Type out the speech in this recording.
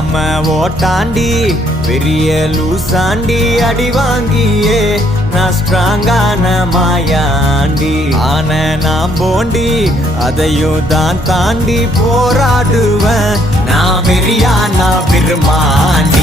ஆம ஓட்டாண்டி பெரிய லூசாண்டி அடி வாங்கியே நான் ஸ்ட்ராங்கான மாயாண்டி ஆன நான் போண்டி அதையும் தான் தாண்டி போராடுவேன் நான் வெறியா நான் பெருமாண்டி